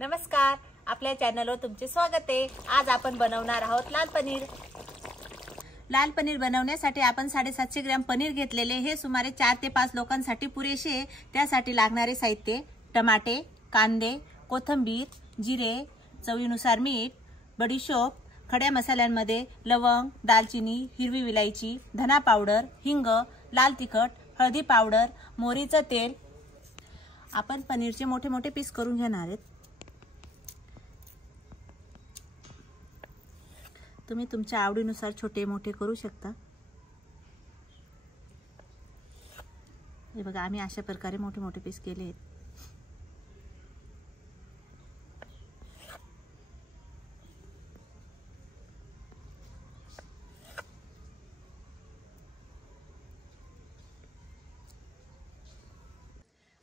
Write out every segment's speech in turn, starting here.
नमस्कार, आपल्या चॅनलवर तुमचे स्वागत आहे। आज आपण बनवणार आहोत लाल पनीर। लाल पनीर बनवण्यासाठी आपण 750 ग्रॅम पनीर घेतलेले। हे सुमारे 4 ते 5 लोकांसाठी पुरेसे आहे। त्यासाठी लागणारे साहित्य: टमाटे, कांदे, कोथिंबीर, जिरे, चवीनुसार मीठ, बडीशोप, खड्या मसाल्यांमध्ये लवंग, दालचिनी, हिरवी विलायची, धना पावडर, हिंग, लाल तिखट, हळदी पावडर, मोहरीचे तेल। आपण पनीरचे मोठे मोठे पीस करून घेणार आहोत। तुम्ही तुमच्या आवडीनुसार छोटे मोठे करू शकता। हे बघा, आम्ही अशा प्रकारे मोठे मोठे पीस केले आहेत।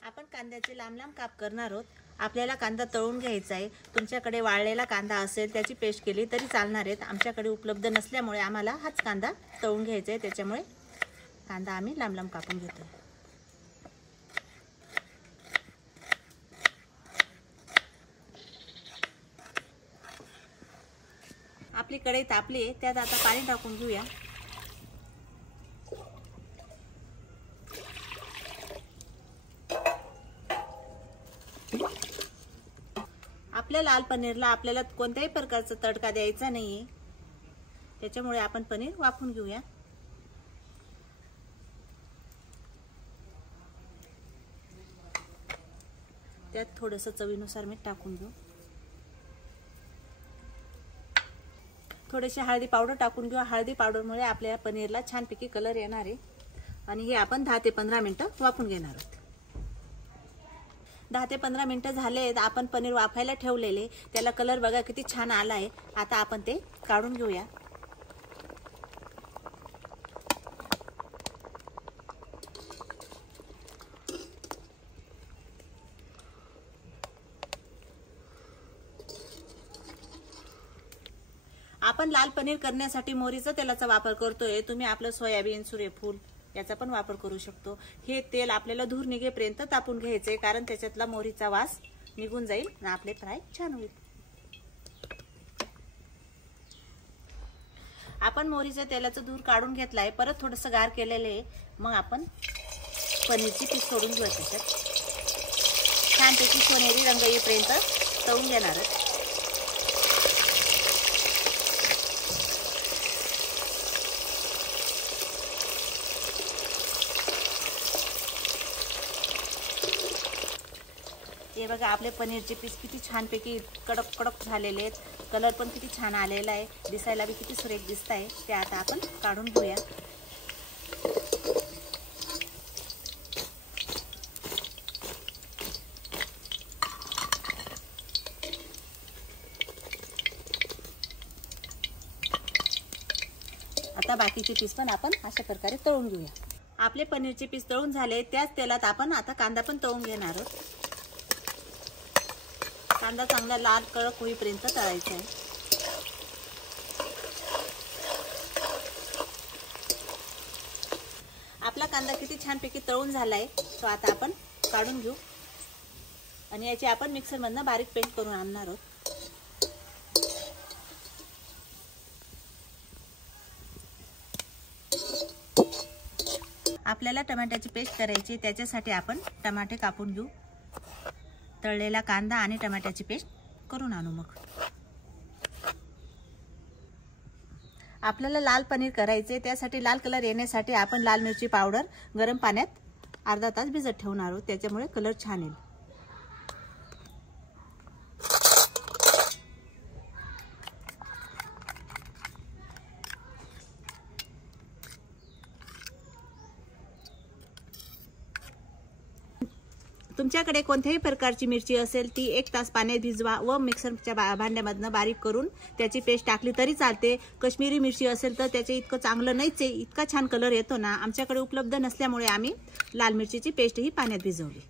आपण कांद्याचे लांब लांब काप करणार आहोत। आपल्याला कांदा तळून घ्यायचा आहे। तुमच्याकडे वाळलेला कांदा असेल त्याची पेस्ट केली तरी चालणार आहे। आमच्याकडे उपलब्ध नसल्यामुळे आम्हाला हाच कांदा तळून घ्यायचा आहे, त्याच्यामुळे कांदा आम्ही लांब लांब कापून घेतो। आपली कढई तापली आहे, त्यात आता पाणी टाकून घेऊया। आपल्या लाल पनीरला आपल्याला कोणत्याही प्रकारचा तडका द्यायचा नाहीये, त्याच्यामुळे आपण पनीर वाफवून घेऊया। त्यात थोडंसं चवीनुसार मीठ टाकून घेऊ। थोडीशी हळदी पावडर टाकून घेऊ। हळदी पावडरमुळे आपल्या पनीरला छानपैकी कलर येणार आहे। आणि हे आपण 10 ते 15 मिनिटं वाफवून घेणार आहोत। 10 ते 15 मिनिटं झाले, आपण पनीर वाफायला ठेवलेले। त्याला कलर बघा किती छान आला आहे। आता आपण ते काढून घेऊया। आपण लाल पनीर करण्यासाठी मोहरीचा तेलाचा वापर करतोय। तुम्ही आपलं सोयाबीन, सूर्यफूल याचा पण वापर करू शकतो। हे तेल आपल्याला धूर निघेपर्यंत तापून घ्यायचे, कारण त्याच्यातला मोहरीचा वास निघून जाईल आणि आपले फ्राय छान होईल। आपण मोहरीच्या तेलाचं धूर काढून घेतलाय, परत थोडंसं गार केलेलं आहे। मग आपण पनीरची पीस सोडून घेऊ। त्याच्यात छानपैकी सोनेरी रंग येईपर्यंत तळून घेणार आहोत। हे बघा, आपले पनीरचे पीस किती छानपैकी कडक कडक झालेले आहेत। कलर पण किती छान आलेला आहे, दिसायला बी किती सुरेख दिसत आहे। ते आता आपण काढून घेऊया। आता बाकीचे पीस पण आपण अशा प्रकारे तळून घेऊया। आपले पनीरचे पीस तळून झाले, त्याच तेलात आपण आता कांदा पण तळून घेणार आहोत। कांदा चांगला लाल कडक होईपर्यंत तळायचा आहे। आपला कांदा किती छानपैकी तळून झालाय, तो आता आपण काढून घेऊ आणि याची आपण मिक्सर मधनं बारीक पेस्ट करून आणणार आहोत। आपल्याला टमाट्याची पेस्ट करायची, त्याच्यासाठी आपण टमाटे कापून घेऊ। तळलेला कांदा आणि टमाट्याची पेस्ट करून आणू। मग आपल्याला लाल पनीर करायचे, त्यासाठी लाल कलर येण्यासाठी आपण लाल मिरची पावडर गरम पाण्यात अर्धा तास भिजत ठेवणार आहोत, त्याच्यामुळे कलर छान येईल। तुमच्याकडे कोणत्याही प्रकारची मिरची असेल ती 1 तास पाण्यात भिजवा व मिक्सरच्या भांड्यामधनं बारीक करून त्याची पेस्ट टाकली तरी चालते। काश्मीरी मिरची असेल तर त्याचे इतकं चांगलं नाहीच आहे, इतका छान कलर येतो ना। आमच्याकडे उपलब्ध नसल्यामुळे आम्ही लाल मिरचीची पेस्ट ही पाण्यात भिजवली।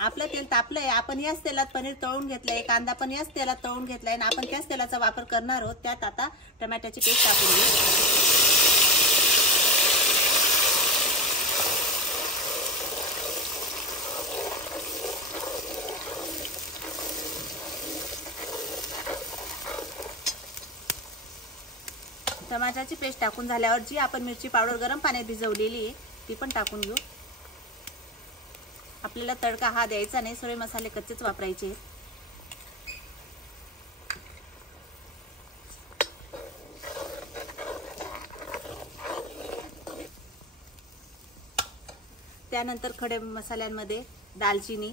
आपलं तेल तापलंय, आपण याच तेलात पनीर तळून घेतलंय, कांदा पण याच तेलात तळून घेतलाय आणि आपण त्याच तेलाचा वापर करणार आहोत। त्यात आता टमाट्याची पेस्ट टाकून घेऊ। टमाटरची पेस्ट टाकून झाल्यावर जी आपण मिरची पावडर गरम पाण्यात भिजवलेली आहे ती पण टाकून घेऊ। आपल्याला तडका हा द्यायचा नाही, सर्व मसाले कच्चेच वापरायचे। त्यानंतर खडे मसाल्यांमध्ये दालचिनी,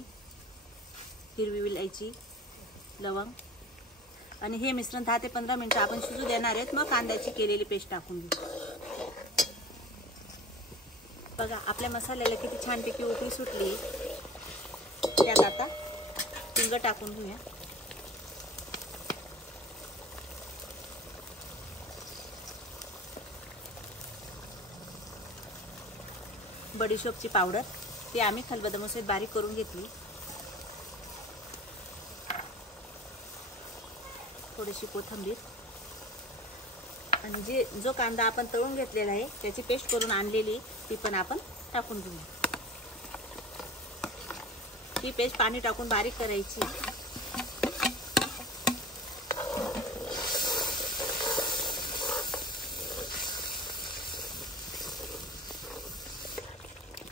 हिरवी इलायची, लवंग आणि हे मिश्रण 10 ते 15 मिनिटं आपण शिजू देणार आहेत। मग कांद्याची केलेली पेस्ट टाकून घेऊ। बघा आपल्या मसाल्याला किती छानपैकी उकळी सुटली। त्यात आता हिंग टाकून घेऊया। बडीशोपची पावडर ती आम्ही खलबत्त्यामध्ये बारीक करून घेतली। थोडीशी कोथिंबीर आणि जो कांदा आपण तळून घेतलेला आहे त्याची पेस्ट करून आणलेली ती पण आपण टाकून घेऊया। ही पेस्ट पाणी टाकून बारीक करायची।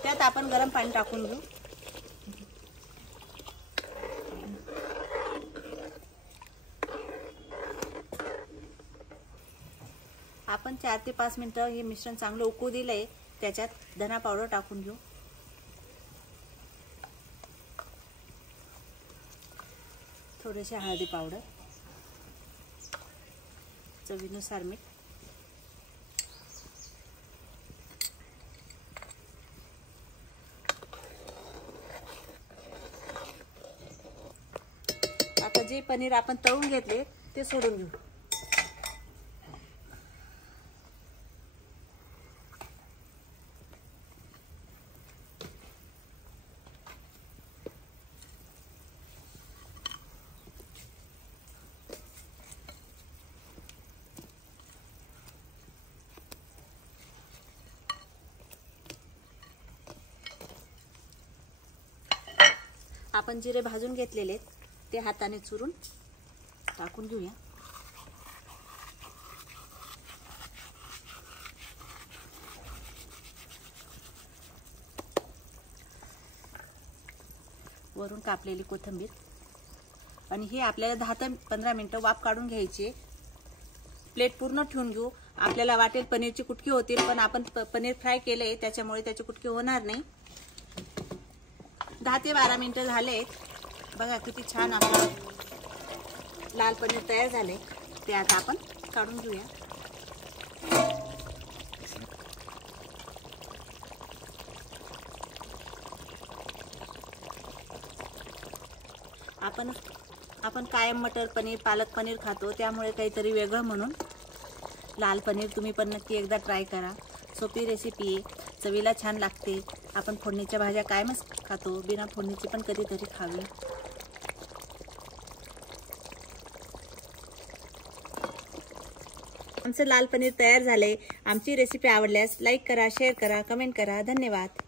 त्यात आपण गरम पाणी टाकून घेऊ। आपण 4 ते 5 मिनिटं हे मिश्रण चांगलं उकळू दिलंय। त्याच्यात धना पावडर टाकून घेऊ। थोडीशी हळदी पावडर, चवीनुसार मीठ, आता जे पनीर आपण तळून घेतले ते सोडून घेऊ। आपण जिरे भाजून घेतलेले ते हाताने चुरून टाकून घेऊया। वरून कापलेली कोथिंबीर आणि हे आपल्याला 10 ते 15 मिनिटं वाफ काढून घ्यायची। प्लेट पूर्ण ठेवून घेऊ। आपल्याला वाटेल पनीरची कुटकी होतील, पण आपण पनीर फ्राय केले त्याच्यामुळे त्याची कुटकी होणार नाही। 10 ते 12 मिनिटं झालेत। बघा किती छान आपलं लाल पनीर तयार झाले। ते आता आपण काढून घेऊया। आपण कायम मटर पनीर, पालक पनीर खातो, त्यामुळे काहीतरी वेगळं म्हणून लाल पनीर तुम्ही पण नक्की एकदा ट्राय करा। सोपी रेसिपी आहे, चवीला छान लागते। आपण फोडणीच्या भाज्या कायमच खातो, बिना फोडणीची पण कधीतरी खावी। आमचं लाल पनीर तयार झाले। आमची रेसिपी आवडल्यास लाईक करा, शेअर करा, कमेंट करा। धन्यवाद।